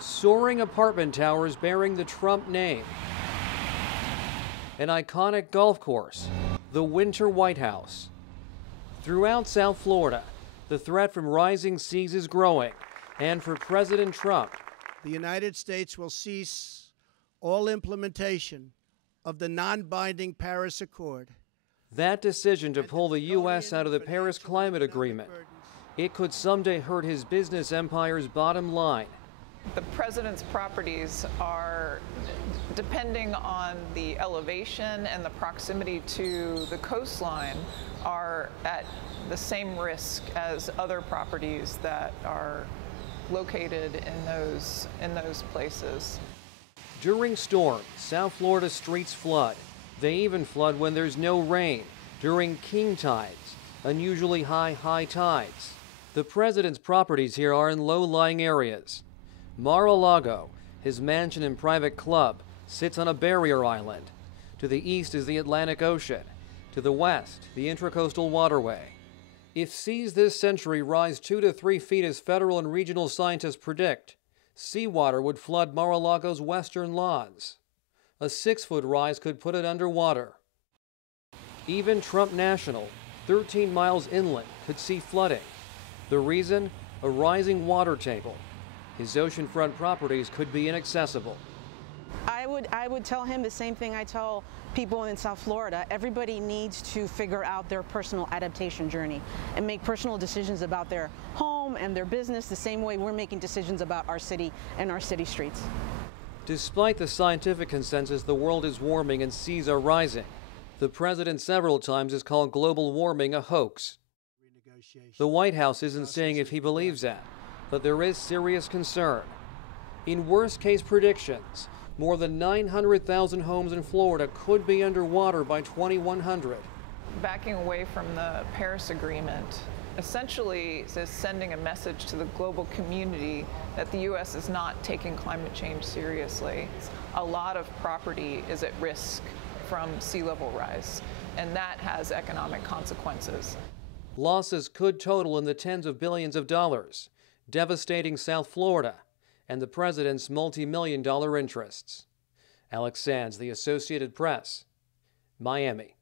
Soaring apartment towers bearing the Trump name. An iconic golf course, the Winter White House. Throughout South Florida, the threat from rising seas is growing, and for President Trump, the United States will cease all implementation of the non-binding Paris Accord. That decision to pull the U.S. out of the Paris Climate Agreement, it could someday hurt his business empire's bottom line. The president's properties are, depending on the elevation and the proximity to the coastline, are at the same risk as other properties that are located in those places. During storms, South Florida streets flood. They even flood when there's no rain, during king tides, unusually high tides. The president's properties here are in low-lying areas. Mar-a-Lago, his mansion and private club, sits on a barrier island. To the east is the Atlantic Ocean. To the west, the Intracoastal Waterway. If seas this century rise 2 to 3 feet as federal and regional scientists predict, seawater would flood Mar-a-Lago's western lawns. A 6-foot rise could put it underwater. Even Trump National, 13 miles inland, could see flooding. The reason? A rising water table. His oceanfront properties could be inaccessible. I would tell him the same thing I tell people in South Florida. Everybody needs to figure out their personal adaptation journey and make personal decisions about their home and their business the same way we're making decisions about our city and our city streets. Despite the scientific consensus the world is warming and seas are rising, the president several times has called global warming a hoax. The White House isn't saying if he believes that, but there is serious concern. In worst-case predictions, more than 900,000 homes in Florida could be underwater by 2100. Backing away from the Paris Agreement essentially is sending a message to the global community that the U.S. is not taking climate change seriously. A lot of property is at risk from sea level rise, and that has economic consequences. Losses could total in the tens of billions of dollars, devastating South Florida and the president's multi-million-dollar interests. Alex Sands, The Associated Press, Miami.